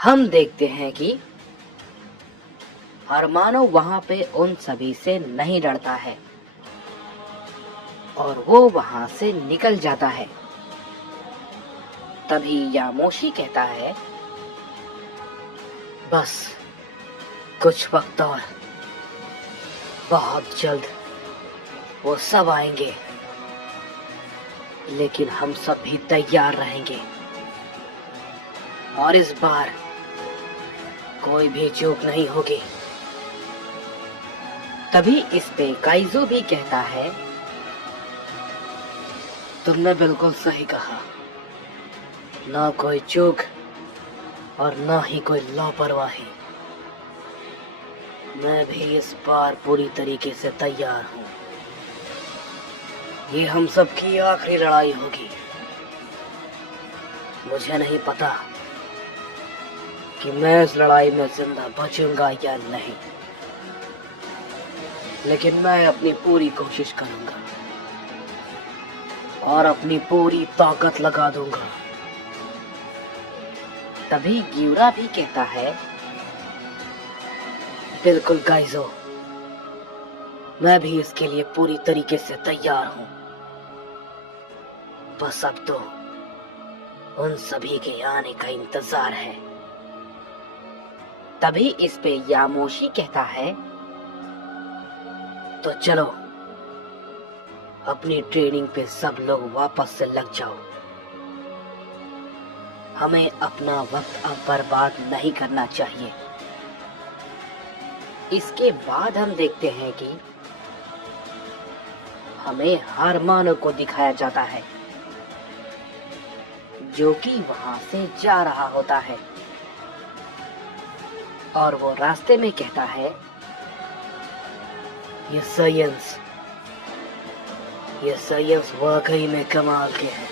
हम देखते हैं कि हरमानो वहां पे उन सभी से नहीं डरता है और वो वहां से निकल जाता है। तभी यामोशी कहता है, बस कुछ वक्त और, बहुत जल्द वो सब आएंगे, लेकिन हम सब भी तैयार रहेंगे और इस बार कोई भी चूक नहीं होगी। तभी इस पे काइजो भी कहता है, तुमने बिल्कुल सही कहा, ना कोई चूक और ना ही कोई लापरवाही। मैं भी इस बार पूरी तरीके से तैयार हूँ। ये हम सब की आखिरी लड़ाई होगी। मुझे नहीं पता कि मैं इस लड़ाई में जिंदा बचूंगा या नहीं, लेकिन मैं अपनी पूरी कोशिश करूंगा और अपनी पूरी ताकत लगा दूंगा। तभी गियुरा भी कहता है, बिल्कुल काइजो, मैं भी इसके लिए पूरी तरीके से तैयार हूं। बस अब तो उन सभी के आने का इंतजार है। तभी इस पे यामोशी कहता है, तो चलो अपनी ट्रेनिंग पे सब लोग वापस से लग जाओ। हमें अपना वक्त अब बर्बाद नहीं करना चाहिए। इसके बाद हम देखते हैं कि हमें हरमानो को दिखाया जाता है, जो कि वहां से जा रहा होता है और वो रास्ते में कहता है, ये साइंस वाकई में कमाल के है।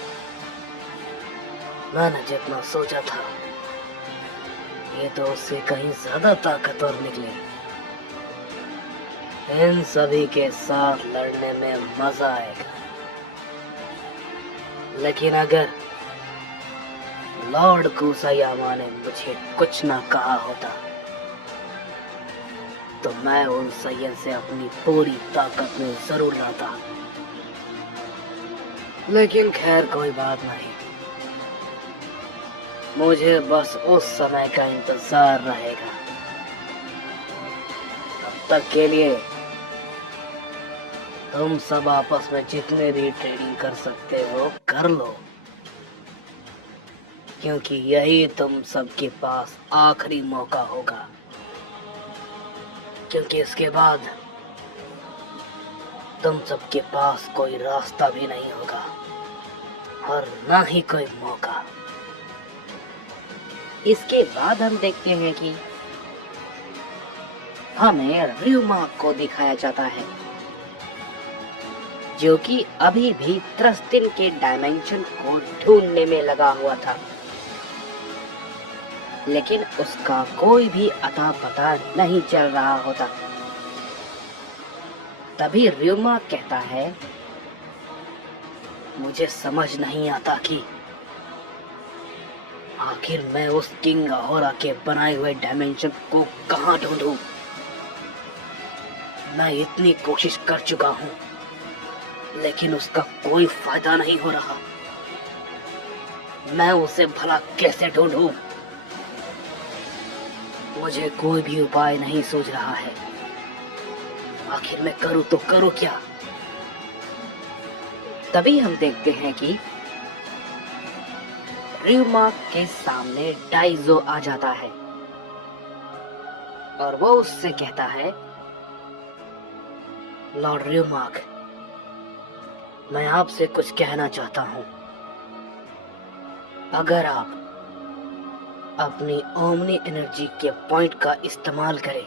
मैंने जितना सोचा था, ये तो उससे कहीं ज्यादा ताकतवर निकले। इन सभी के साथ लड़ने में मजा आएगा, लेकिन अगर लॉर्ड कुसायामा ने मुझे कुछ ना कहा होता तो मैं उन सैयद से अपनी पूरी ताकत में जरूर लाता। लेकिन खैर कोई बात नहीं, मुझे बस उस समय का इंतजार रहेगा। तब तक के लिए तुम सब आपस में जितने भी ट्रेडिंग कर सकते हो कर लो, क्योंकि यही तुम सबके पास आखिरी मौका होगा। क्योंकि इसके बाद तुम सबके पास कोई रास्ता भी नहीं होगा और ना ही कोई मौका। इसके बाद हम देखते हैं कि हमें ryuma को दिखाया जाता है, जो कि अभी भी त्रस्तिन के डायमेंशन को ढूंढने में लगा हुआ था, लेकिन उसका कोई भी अता पता नहीं चल रहा होता। तभी ryuma कहता है, मुझे समझ नहीं आता कि आखिर मैं उस किंग अहोरा के बनाए हुए डायमेंशन को कहां ढूंढूं। मैं इतनी कोशिश कर चुका हूं, लेकिन उसका कोई फायदा नहीं हो रहा। मैं उसे भला कैसे ढूंढूं? मुझे कोई भी उपाय नहीं सूझ रहा है। आखिर मैं करूं तो करूं क्या? तभी हम देखते हैं कि ryuma के सामने डाइजो आ जाता है और वो उससे कहता है, लॉर्ड ryuma, मैं आपसे कुछ कहना चाहता हूं। अगर आप अपनी ओमनी एनर्जी के पॉइंट का इस्तेमाल करें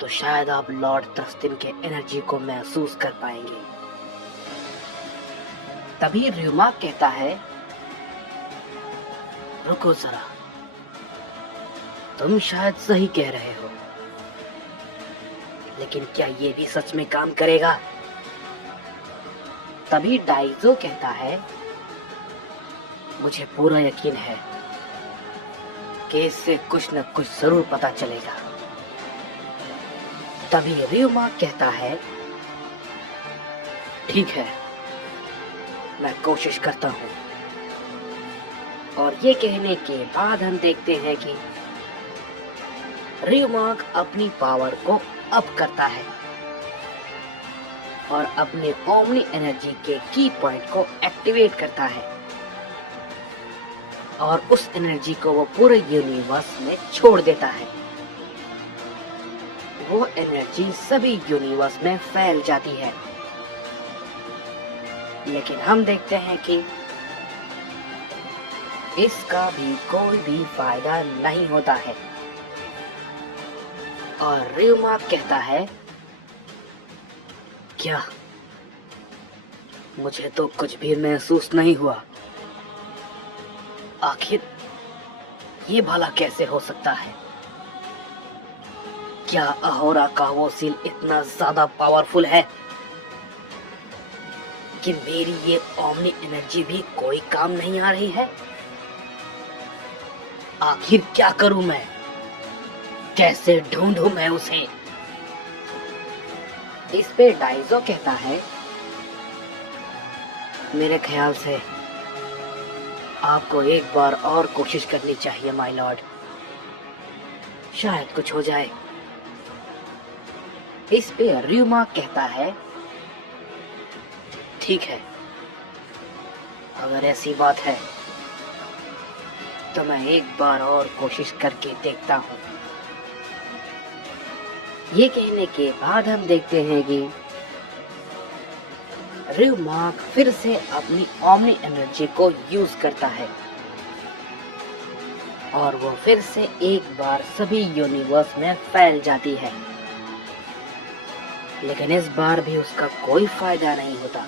तो शायद आप लॉर्ड त्रस्तिन के एनर्जी को महसूस कर पाएंगे। तभी ryuma कहता है, रुको जरा, तुम शायद सही कह रहे हो, लेकिन क्या ये भी सच में काम करेगा? तभी डाइजो कहता है, मुझे पूरा यकीन है कि इससे कुछ न कुछ जरूर पता चलेगा। तभी रियुमा कहता है, ठीक है, मैं कोशिश करता हूँ। और ये कहने के बाद हम देखते हैं कि रियुमाक अपनी पावर को अप करता है और अपने ओमनी एनर्जी के की पॉइंट को एक्टिवेट करता है और उस एनर्जी को वो पूरे यूनिवर्स में छोड़ देता है। वो एनर्जी सभी यूनिवर्स में फैल जाती है, लेकिन हम देखते हैं कि इसका भी कोई भी फायदा नहीं होता है। और रियुमा कहता है, क्या मुझे तो कुछ भी महसूस नहीं हुआ? आखिर ये भला कैसे हो सकता है? क्या अहोरा का वो सील इतना ज्यादा पावरफुल है कि मेरी ये ओमनी एनर्जी भी कोई काम नहीं आ रही है? आखिर क्या करूं मैं? कैसे ढूंढूं मैं उसे? इस पे डाइजो कहता है, मेरे ख्याल से आपको एक बार और कोशिश करनी चाहिए माय लॉर्ड, शायद कुछ हो जाए। इस पे रियुमा कहता है, ठीक है, अगर ऐसी बात है तो मैं एक बार और कोशिश करके देखता हूँ। ये कहने के बाद हम देखते हैं कि रियुमाक फिर से अपनी ओमनी एनर्जी को यूज करता है और वो फिर से एक बार सभी यूनिवर्स में फैल जाती है, लेकिन इस बार भी उसका कोई फायदा नहीं होता।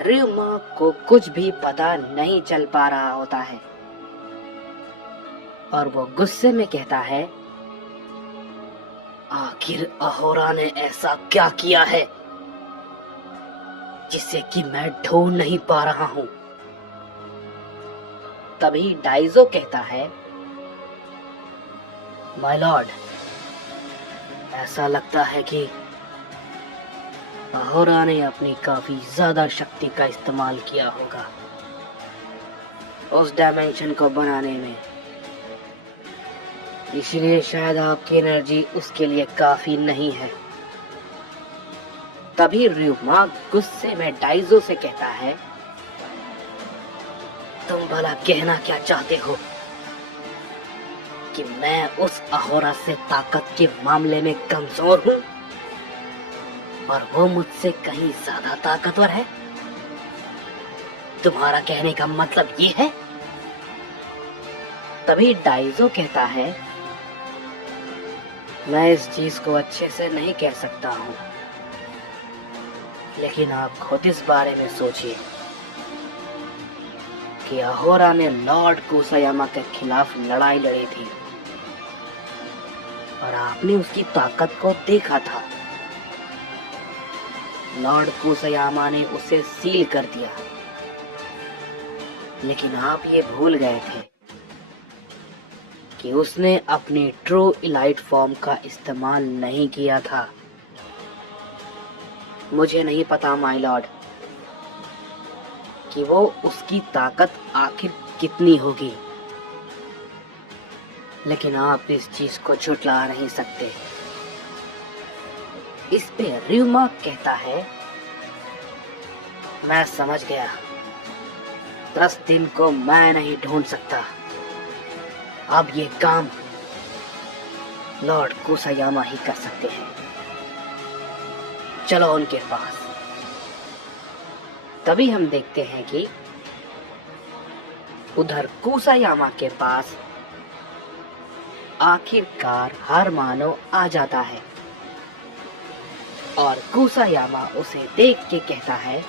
रियुमाक को कुछ भी पता नहीं चल पा रहा होता है और वो गुस्से में कहता है, आखिर अहोरा ने ऐसा क्या किया है जिससे कि मैं ढूंढ नहीं पा रहा हूं? तभी डाइजो कहता है, माय लॉर्ड, ऐसा लगता है कि अहोरा ने अपनी काफी ज्यादा शक्ति का इस्तेमाल किया होगा उस डायमेंशन को बनाने में, इसलिए शायद आपकी एनर्जी उसके लिए काफी नहीं है। तभी रियुमाक गुस्से में डाइजो से कहता है, तुम भला कहना क्या चाहते हो कि मैं उस अहोरा से ताकत के मामले में कमजोर हूं और वो मुझसे कहीं ज्यादा ताकतवर है? तुम्हारा कहने का मतलब ये है? तभी डाइजो कहता है, मैं इस चीज को अच्छे से नहीं कह सकता हूं, लेकिन आप खुद इस बारे में सोचिए कि अहोरा ने लॉर्ड कुसायामा के खिलाफ लड़ाई लड़ी थी और आपने उसकी ताकत को देखा था। लॉर्ड कुसायामा ने उसे सील कर दिया, लेकिन आप ये भूल गए थे कि उसने अपनी ट्रू इलाइट फॉर्म का इस्तेमाल नहीं किया था। मुझे नहीं पता माय लॉर्ड कि वो उसकी ताकत आखिर कितनी होगी, लेकिन आप इस चीज को झुठला नहीं सकते। इस पे रियुमा कहता है, मैं समझ गया, 10 दिन को मैं नहीं ढूंढ सकता, अब ये काम लॉर्ड कुसायामा ही कर सकते हैं। चलो उनके पास। तभी हम देखते हैं कि उधर कुसायामा के पास आखिरकार हारमानो आ जाता है और कुसायामा उसे देख के कहता है,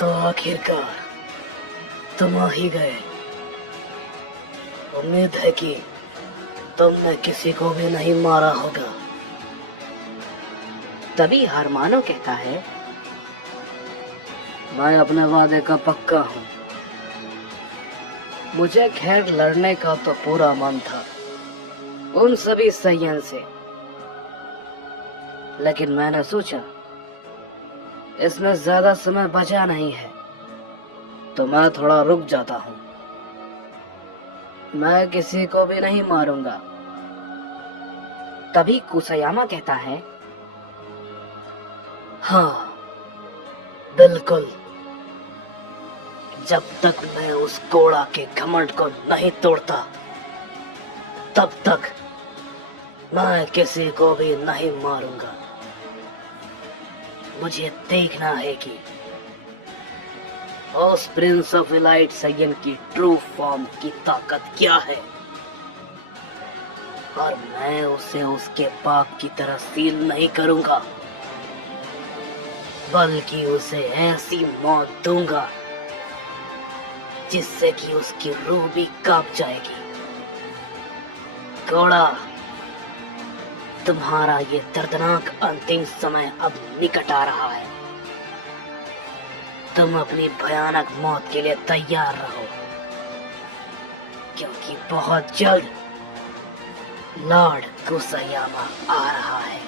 तो आखिरकार तुम आ ही गए। उम्मीद है कि तुमने किसी को भी नहीं मारा होगा। तभी हारमानो कहता है, मैं अपने वादे का पक्का हूं मुझे खैर लड़ने का तो पूरा मन था उन सभी सैयन से, लेकिन मैंने सोचा इसमें ज्यादा समय बचा नहीं है तो मैं थोड़ा रुक जाता हूँ। मैं किसी को भी नहीं मारूंगा। तभी कुसायामा कहता है, हाँ बिल्कुल, जब तक मैं उस कोड़ा के घमंड को नहीं तोड़ता तब तक मैं किसी को भी नहीं मारूंगा। मुझे देखना है कि उस प्रिंस ऑफ इलाइट सैयन की ट्रू फॉर्म की ताकत क्या है, और मैं उसे उसके बाप की तरह सील नहीं करूंगा, बल्कि उसे ऐसी मौत दूंगा जिससे कि उसकी रूह भी कांप जाएगी। घोड़ा, तुम्हारा ये दर्दनाक अंतिम समय अब निकट आ रहा है। तुम अपनी भयानक मौत के लिए तैयार रहो, क्योंकि बहुत जल्द लॉर्ड कुसायामा आ रहा है।